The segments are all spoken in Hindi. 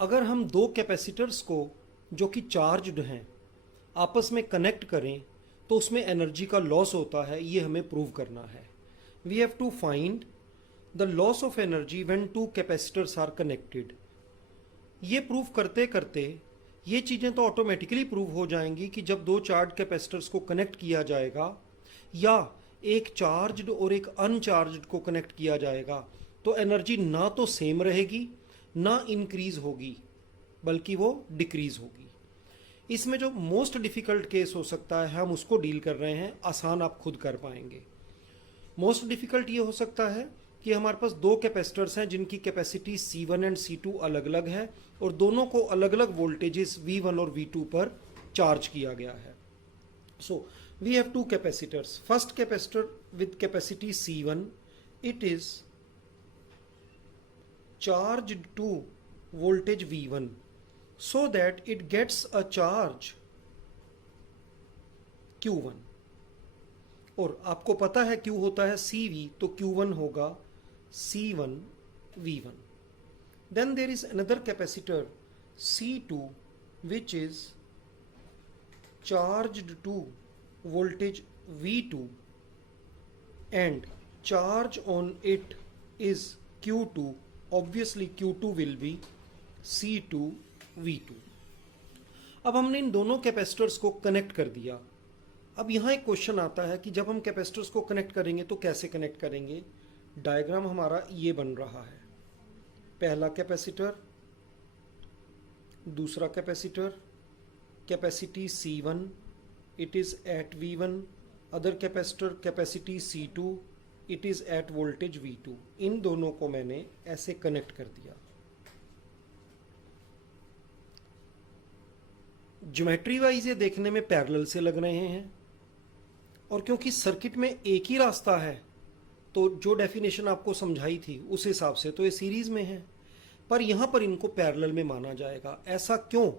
अगर हम दो कैपेसिटर्स को जो कि चार्ज्ड हैं आपस में कनेक्ट करें तो उसमें एनर्जी का लॉस होता है, ये हमें प्रूव करना है। We have to find the loss of energy when two capacitors are connected. ये प्रूव करते करते ये चीज़ें तो ऑटोमेटिकली प्रूव हो जाएंगी कि जब दो चार्ज कैपेसिटर्स को कनेक्ट किया जाएगा या एक चार्ज्ड और एक अनचार्ज्ड को कनेक्ट किया जाएगा तो एनर्जी ना तो सेम रहेगी ना इंक्रीज होगी बल्कि वो डिक्रीज होगी। इसमें जो मोस्ट डिफ़िकल्ट केस हो सकता है हम उसको डील कर रहे हैं, आसान आप खुद कर पाएंगे। मोस्ट डिफ़िकल्ट ये हो सकता है कि हमारे पास दो कैपेसिटर्स हैं जिनकी कैपेसिटी C1 एंड C2 अलग अलग है और दोनों को अलग अलग वोल्टेजेस V1 और V2 पर चार्ज किया गया है। So we have two capacitors. First capacitor with capacity C1, it is charged to voltage V1 so that it gets a charge Q1 और आपको पता है Q होता है CV तो Q1 होगा C1 V1। Then there is another capacitor C2 which is charged to voltage V2 and charge on it is Q2। Obviously Q2 will be C2 V2। अब हमने इन दोनों कैपेसिटर्स को कनेक्ट कर दिया। अब यहाँ एक क्वेश्चन आता है कि जब हम कैपेसिटर्स को कनेक्ट करेंगे तो कैसे कनेक्ट करेंगे। डायग्राम हमारा ये बन रहा है, पहला कैपेसिटर, दूसरा capacitor, capacity C1 it is at V1, other capacitor capacity C2 it is at voltage V2। इन दोनों को मैंने ऐसे कनेक्ट कर दिया। ज्योमेट्री वाइज ये देखने में पैरेलल से लग रहे हैं और क्योंकि सर्किट में एक ही रास्ता है तो जो डेफिनेशन आपको समझाई थी उस हिसाब से तो ये सीरीज में है, पर यहाँ पर इनको पैरेलल में माना जाएगा। ऐसा क्यों,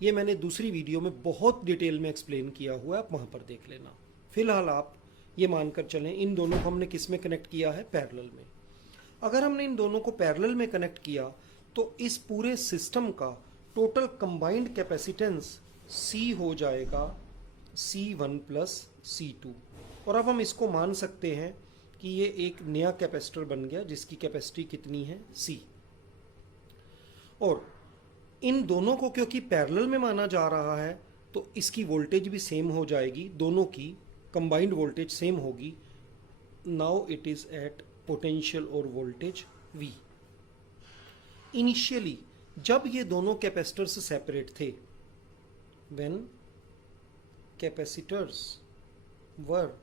ये मैंने दूसरी वीडियो में बहुत डिटेल में एक्सप्लेन किया हुआ है, आप वहाँ पर देख लेना। फिलहाल आप ये मानकर चलें इन दोनों को हमने किस में कनेक्ट किया है, पैरेलल में। अगर हमने इन दोनों को पैरेलल में कनेक्ट किया तो इस पूरे सिस्टम का टोटल कंबाइंड कैपेसिटेंस C हो जाएगा C1 प्लस C2। और अब हम इसको मान सकते हैं कि ये एक नया कैपेसिटर बन गया जिसकी कैपेसिटी कितनी है C। और इन दोनों को क्योंकि पैरेलल में माना जा रहा है तो इसकी वोल्टेज भी सेम हो जाएगी, दोनों की कंबाइंड वोल्टेज सेम होगी। Now it is at potential और वोल्टेज V। इनिशियली जब ये दोनों कैपेसिटर्स सेपरेट थे, when capacitors were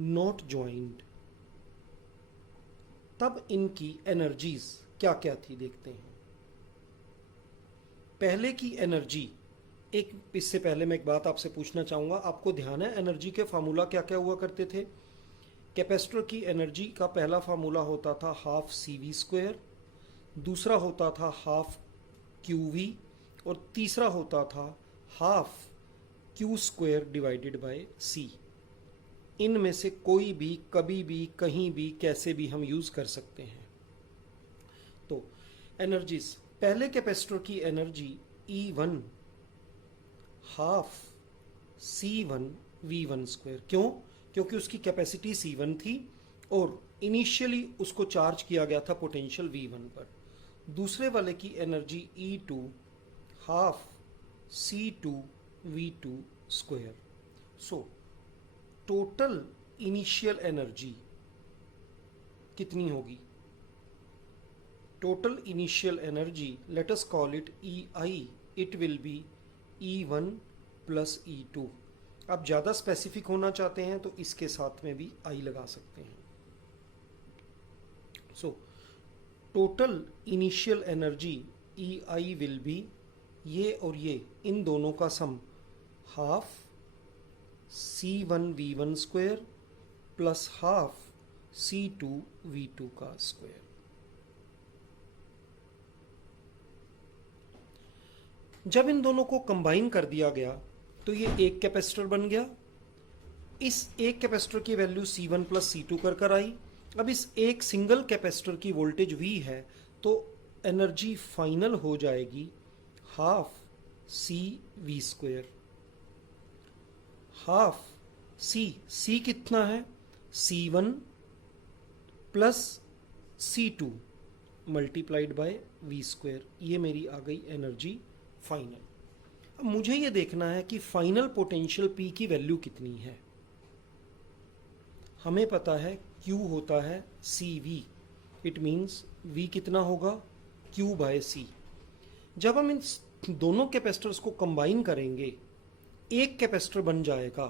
not joined, तब इनकी एनर्जीज क्या क्या थी देखते हैं। पहले की एनर्जी, एक इससे पहले मैं एक बात आपसे पूछना चाहूँगा, आपको ध्यान है एनर्जी के फार्मूला क्या क्या हुआ करते थे। कैपेसिटर की एनर्जी का पहला फार्मूला होता था हाफ CV², दूसरा होता था हाफ QV और तीसरा होता था half Q² divided by C। इनमें से कोई भी कभी भी कहीं भी कैसे भी हम यूज़ कर सकते हैं। तो एनर्जीज, पहले कैपेसिटर की energy E1 half C1 V1²। क्यों? क्योंकि उसकी कैपेसिटी C1 थी और इनिशियली उसको चार्ज किया गया था पोटेंशियल V1 पर। दूसरे वाले की energy E2 half C2 V2²। So total initial energy कितनी होगी? Total initial energy, let us call it EI, it will be E1 plus E2। आप ज़्यादा स्पेसिफिक होना चाहते हैं तो इसके साथ में भी I लगा सकते हैं। So total initial energy EI will be, ये और ये इन दोनों का सम half C1 V1² plus half C2 V2 का स्क्वायर। जब इन दोनों को कंबाइन कर दिया गया तो ये एक कैपेसिटर बन गया। इस एक कैपेसिटर की वैल्यू C1 प्लस C2 कर आई। अब इस एक सिंगल कैपेसिटर की वोल्टेज V है तो एनर्जी फाइनल हो जाएगी half C V square. Half C कितना है, C1 plus C2 multiplied by V square. ये मेरी आ गई एनर्जी फाइनल। अब मुझे ये देखना है कि फाइनल पोटेंशियल P की वैल्यू कितनी है। हमें पता है Q होता है CV, इट मीन्स V कितना होगा, Q बाय C। जब हम इन दोनों कैपेसिटर्स को कंबाइन करेंगे एक कैपेसिटर बन जाएगा,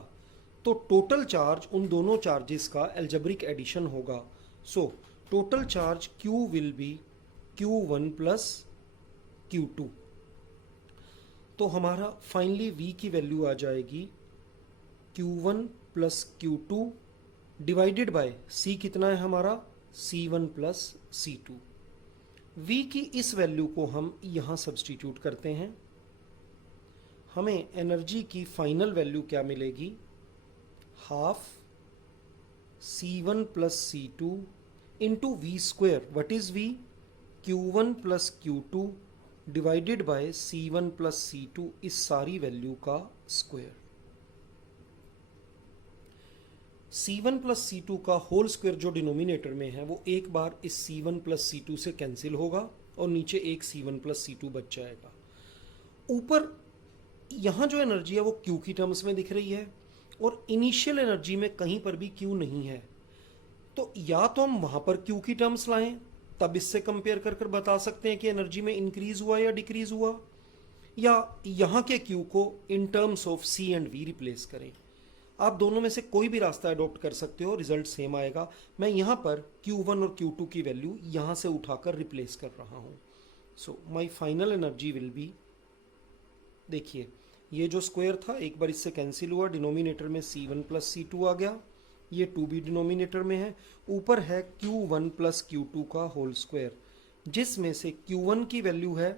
तो टोटल चार्ज उन दोनों चार्जेस का एल्जेब्रिक एडिशन होगा। So total charge Q will be Q1 plus Q2। तो हमारा फाइनली V की वैल्यू आ जाएगी Q1 plus Q2 divided bye C कितना है हमारा, C1 प्लस C2। V की इस वैल्यू को हम यहाँ सब्सटीट्यूट करते हैं, हमें एनर्जी की फाइनल वैल्यू क्या मिलेगी, half C1 plus C2 into V square. What is V, Q1 plus Q2 divided by C1 plus C2, इस सारी वैल्यू का स्क्वायर। C1 प्लस C2 का होल स्क्वायर जो डिनोमिनेटर में है वो एक बार इस C1 प्लस C2 से कैंसिल होगा और नीचे एक C1 प्लस C2 बच जाएगा। ऊपर यहाँ जो एनर्जी है वो Q की टर्म्स में दिख रही है और इनिशियल एनर्जी में कहीं पर भी Q नहीं है, तो या तो हम वहाँ पर Q की टर्म्स लाएं, तब इससे कंपेयर कर कर बता सकते हैं कि एनर्जी में इंक्रीज हुआ या डिक्रीज हुआ, या यहाँ के Q को in terms of C and V replace करें। आप दोनों में से कोई भी रास्ता अडॉप्ट कर सकते हो, रिजल्ट सेम आएगा। मैं यहाँ पर Q1 और Q2 की वैल्यू यहाँ से उठाकर रिप्लेस कर रहा हूँ। So my final energy will be, देखिए ये जो स्क्वायर था एक बार इससे कैंसिल हुआ, डिनोमिनेटर में C1 प्लस C2 आ गया, ये 2 भी डिनोमिनेटर में है, ऊपर है Q1 प्लस Q2 का होल स्क्वायर, जिसमें से Q1 की वैल्यू है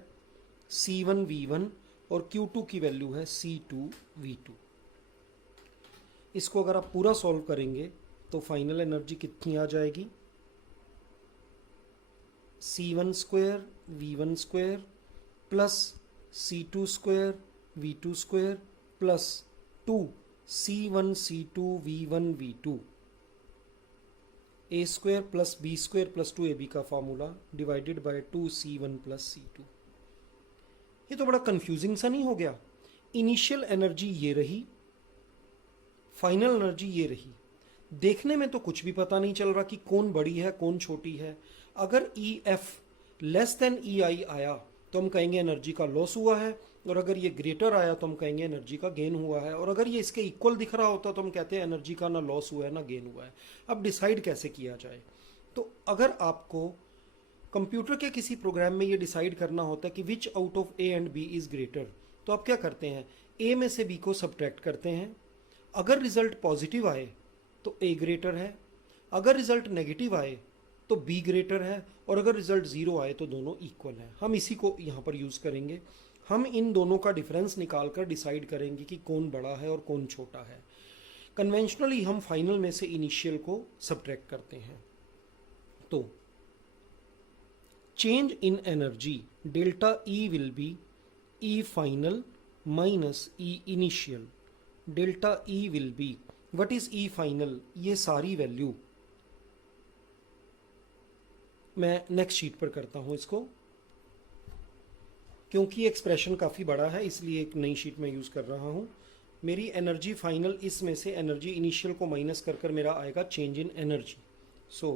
C1 V1 और Q2 की वैल्यू है C2 V2। इसको अगर आप पूरा सॉल्व करेंगे तो फाइनल एनर्जी कितनी आ जाएगी, C1 square V1 square plus C2 square V2 square plus 2 C1 C2 V1 V2 A square plus B square plus 2AB का formula divided by 2 C1 plus C2। ये तो बड़ा कंफ्यूजिंग सा नहीं हो गया। इनिशियल एनर्जी ये रही, फाइनल एनर्जी ये रही, देखने में तो कुछ भी पता नहीं चल रहा कि कौन बड़ी है कौन छोटी है। अगर EF लेस देन EI आया तो हम कहेंगे एनर्जी का लॉस हुआ है, और अगर ये ग्रेटर आया तो हम कहेंगे एनर्जी का गेन हुआ है, और अगर ये इसके इक्वल दिख रहा होता तो हम कहते हैं एनर्जी का ना लॉस हुआ है ना गेन हुआ है। अब डिसाइड कैसे किया जाए, तो अगर आपको कंप्यूटर के किसी प्रोग्राम में ये डिसाइड करना होता है कि विच out of A and B is greater, तो आप क्या करते हैं, A में से B को सब्ट्रैक्ट करते हैं। अगर रिजल्ट पॉजिटिव आए तो A ग्रेटर है, अगर रिजल्ट नेगेटिव आए तो B ग्रेटर है, और अगर रिजल्ट ज़ीरो आए तो दोनों इक्वल हैं। हम इसी को यहाँ पर यूज़ करेंगे। हम इन दोनों का डिफरेंस निकाल कर डिसाइड करेंगे कि कौन बड़ा है और कौन छोटा है। कन्वेंशनली हम फाइनल में से इनिशियल को सब्ट्रैक्ट करते हैं। तो change in energy delta E will be E final minus E initial. Delta E will be, what is E final, ये सारी वैल्यू मैं नेक्स्ट शीट पर करता हूं इसको, क्योंकि एक्सप्रेशन काफ़ी बड़ा है इसलिए एक नई शीट में यूज़ कर रहा हूं। मेरी एनर्जी फाइनल, इसमें से एनर्जी इनिशियल को माइनस कर कर मेरा आएगा change in energy. So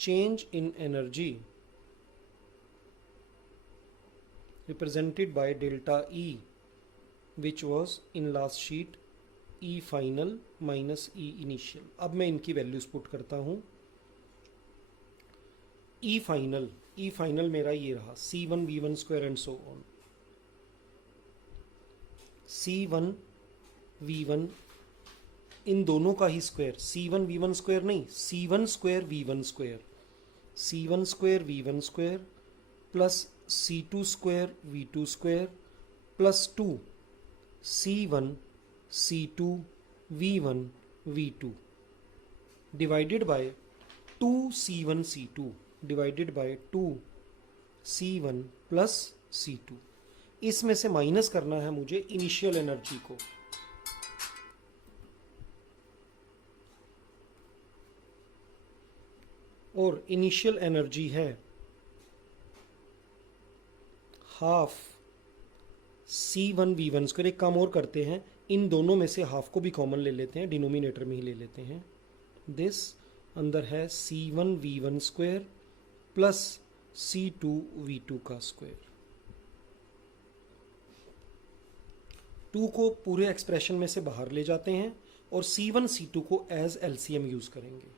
change in energy represented by delta E which was in last sheet E final minus E initial। अब मैं इनकी वैल्यूज पुट करता हूँ। E फाइनल मेरा ये रहा C1 V1 square and so on. C1 V1 इन दोनों का ही स्क्वायर, C1 V1 स्क्वायर नहीं, C1 square V1 square, C1 square V1 square plus C2 square V2 square plus 2 C1 C2 V1 V2 divided by 2 C1 C2। Divided by 2C1 plus C2। इसमें से माइनस करना है मुझे इनिशियल एनर्जी को। और इनिशियल एनर्जी है हाफ C1V1 स्क्वायर। एक काम और करते हैं, इन दोनों में से हाफ को भी कॉमन ले लेते हैं, डिनोमिनेटर में ही ले लेते हैं। दिस अंदर है C1V1 स्क्वायर प्लस C2V2 का स्क्वायर। 2 को पूरे एक्सप्रेशन में से बाहर ले जाते हैं और C1 C2 को एज एलसीएम यूज करेंगे।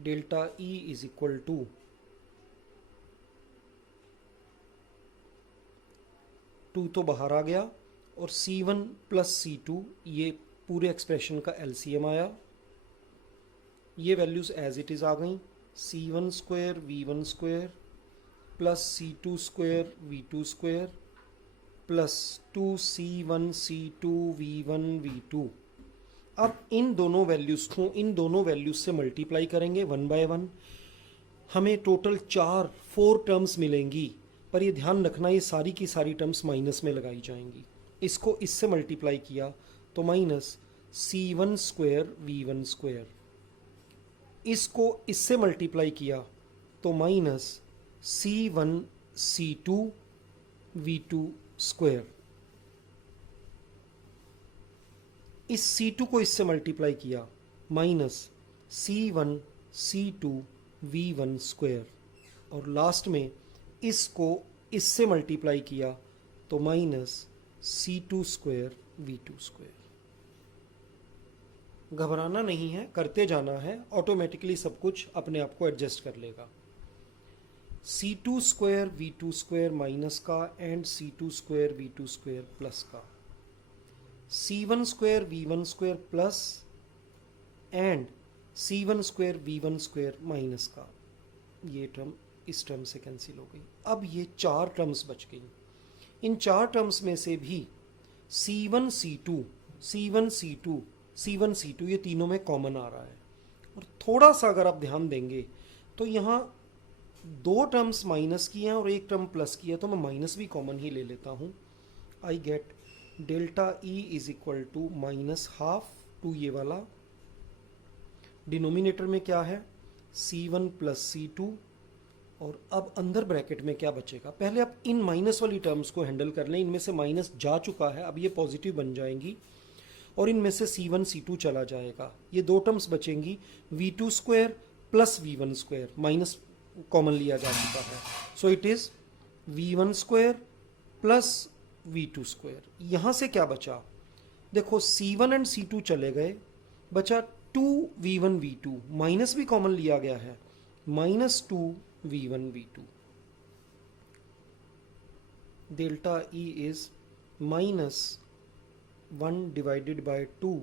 Delta E is equal to 2 तो बाहर आ गया और C1 प्लस C2 ये पूरे एक्सप्रेशन का एलसीएम आया। ये वैल्यूज एज इट इज आ गई। C1 square V1 square plus C2 square V2 square plus 2C1 C2 V1 V2। अब इन दोनों वैल्यूज को इन दोनों वैल्यूज से मल्टीप्लाई करेंगे 1 बाय 1। हमें टोटल 4 टर्म्स मिलेंगी, पर ये ध्यान रखना ये सारी की सारी टर्म्स माइनस में लगाई जाएंगी। इसको इससे मल्टीप्लाई किया तो minus C1 square V1 square, इसको इससे मल्टीप्लाई किया तो minus C1 C2 V2 square, इस C2 को इससे मल्टीप्लाई किया minus C1 C2 V1 square, और लास्ट में इसको इससे मल्टीप्लाई किया तो minus C2 square V2 square. घबराना नहीं है, करते जाना है, ऑटोमेटिकली सब कुछ अपने आप को एडजस्ट कर लेगा। C2 square V2 square minus का and C2 square V2 square plus का, C1 square V1 square plus and C1 square V1 square minus का, ये टर्म इस टर्म से कैंसिल हो गई। अब ये 4 टर्म्स बच गई। इन 4 टर्म्स में से भी C1 C2 C1 C2 C1 C2 ये तीनों में कॉमन आ रहा है। और थोड़ा सा अगर आप ध्यान देंगे तो यहाँ 2 टर्म्स माइनस की हैं और 1 टर्म प्लस की है, तो मैं माइनस भी कॉमन ही ले लेता हूँ। I get delta E is equal to minus half to ये वाला, डिनोमिनेटर में क्या है C1 प्लस C2, और अब अंदर ब्रैकेट में क्या बचेगा। पहले आप इन माइनस वाली टर्म्स को हैंडल कर लें, इनमें से माइनस जा चुका है, अब ये पॉजिटिव बन जाएंगी और इनमें से C1 C2 चला जाएगा। ये 2 टर्म्स बचेंगी, V2 square plus V1 square, minus common लिया जा चुका है, so it is V1 square plus V2 square. यहाँ से क्या बचा, देखो C1 एंड C2 चले गए, बचा 2V1 V2, माइनस भी कॉमन लिया गया है, minus 2V1 V2। Delta E is minus 1 divided by 2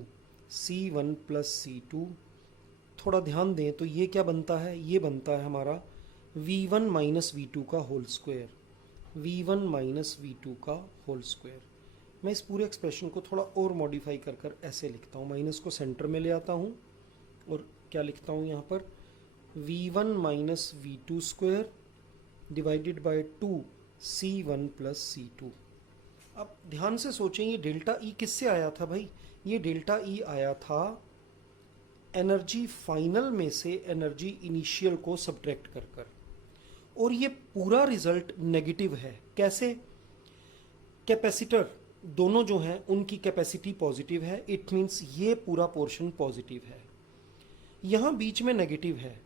C1 plus C2। थोड़ा ध्यान दें तो ये क्या बनता है, ये बनता है हमारा V1 माइनस V2 का whole square, V1 minus V2 का होल स्क्वायर। मैं इस पूरे एक्सप्रेशन को थोड़ा और मॉडिफाई कर कर ऐसे लिखता हूँ, माइनस को सेंटर में ले आता हूँ और क्या लिखता हूँ यहाँ पर V1 minus V2 square divided by 2 C1 plus C2। अब ध्यान से सोचें, ये डेल्टा E किससे आया था भाई, ये डेल्टा E आया था एनर्जी फाइनल में से एनर्जी इनिशियल को सब्ट्रैक्ट कर कर, और ये पूरा रिजल्ट नेगेटिव है। कैसे, कैपेसिटर दोनों जो हैं उनकी कैपेसिटी पॉजिटिव है, इट मीन्स ये पूरा पोर्शन पॉजिटिव है, यहाँ बीच में नेगेटिव है।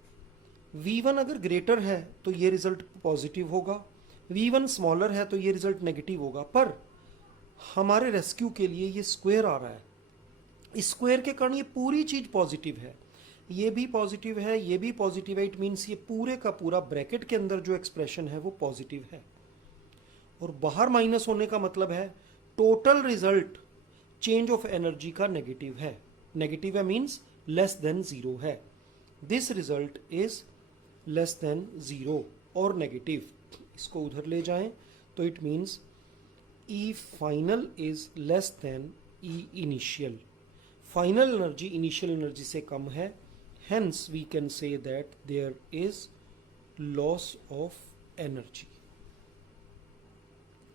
V1 अगर ग्रेटर है तो ये रिजल्ट पॉजिटिव होगा, V1 स्मॉलर है तो ये रिजल्ट नेगेटिव होगा, पर हमारे रेस्क्यू के लिए ये स्क्वायर आ रहा है, इस स्क्वायर के कारण ये पूरी चीज पॉजिटिव है, ये भी पॉजिटिव है, ये भी पॉजिटिव है, इट मीन्स ये पूरे का पूरा ब्रैकेट के अंदर जो एक्सप्रेशन है वो पॉजिटिव है। और बाहर माइनस होने का मतलब है total result change of energy का नेगेटिव है, नेगेटिव है मीन्स लेस देन 0 है, this result is less than 0 और नेगेटिव। इसको उधर ले जाएं तो it means E final is less than E initial, final energy initial energy से कम है, hence we can say that there is loss of energy.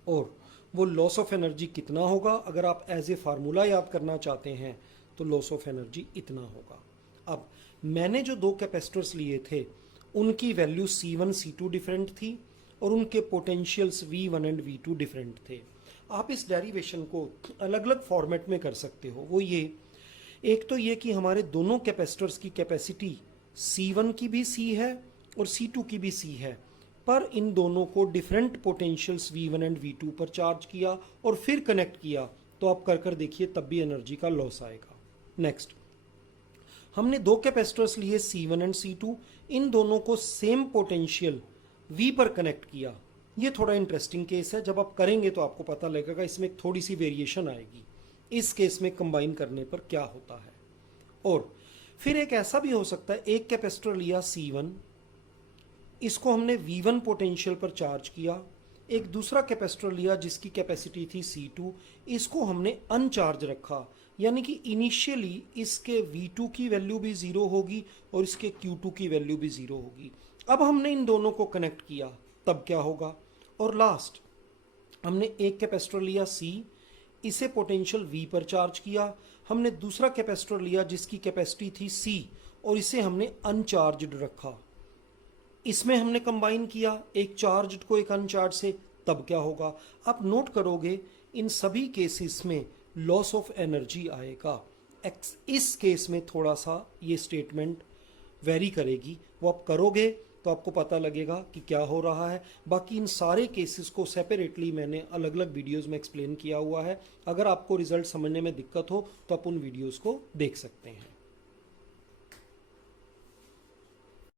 और वो लॉस ऑफ एनर्जी कितना होगा, अगर आप एज ए फार्मूला याद करना चाहते हैं तो लॉस ऑफ एनर्जी इतना होगा। अब मैंने जो दो कैपेसिटर्स लिए थे उनकी वैल्यू C1 C2 डिफरेंट थी और उनके potentials V1 and V2 different थे। आप इस डेरिवेशन को अलग अलग फॉर्मेट में कर सकते हो। वो ये, एक तो ये कि हमारे दोनों कैपेसिटर्स की कैपेसिटी C1 की भी C है और C2 की भी C है, पर इन दोनों को different potentials V1 and V2 पर चार्ज किया और फिर कनेक्ट किया, तो आप कर देखिए तब भी एनर्जी का लॉस आएगा। नेक्स्ट, हमने दो कैपेसिटर्स लिए C1 एंड C2, इन दोनों को सेम पोटेंशियल V पर कनेक्ट किया। ये थोड़ा इंटरेस्टिंग केस है, जब आप करेंगे तो आपको पता लगेगा इसमें थोड़ी सी वेरिएशन आएगी इस केस में कंबाइन करने पर क्या होता है। और फिर एक ऐसा भी हो सकता है, एक कैपेसिटर लिया C1, इसको हमने V1 पोटेंशियल पर चार्ज किया, एक दूसरा कैपेसिटर लिया जिसकी कैपेसिटी थी C2, इसको हमने अनचार्ज रखा, यानी कि इनिशियली इसके V2 की वैल्यू भी ज़ीरो होगी और इसके Q2 की वैल्यू भी ज़ीरो होगी। अब हमने इन दोनों को कनेक्ट किया, तब क्या होगा। और लास्ट, हमने एक कैपेसिटर लिया C, इसे पोटेंशियल V पर चार्ज किया, हमने दूसरा कैपेसिटर लिया जिसकी कैपेसिटी थी C और इसे हमने अनचार्ज्ड रखा, इसमें हमने कंबाइन किया एक चार्ज्ड को एक अनचार्ज से, तब क्या होगा। आप नोट करोगे इन सभी केसेस में लॉस ऑफ एनर्जी आएगा। इस केस में थोड़ा सा ये स्टेटमेंट वेरी करेगी, वो आप करोगे तो आपको पता लगेगा कि क्या हो रहा है। बाकी इन सारे केसेस को सेपरेटली मैंने अलग अलग वीडियोस में एक्सप्लेन किया हुआ है। अगर आपको रिजल्ट समझने में दिक्कत हो तो आप उन वीडियोस को देख सकते हैं।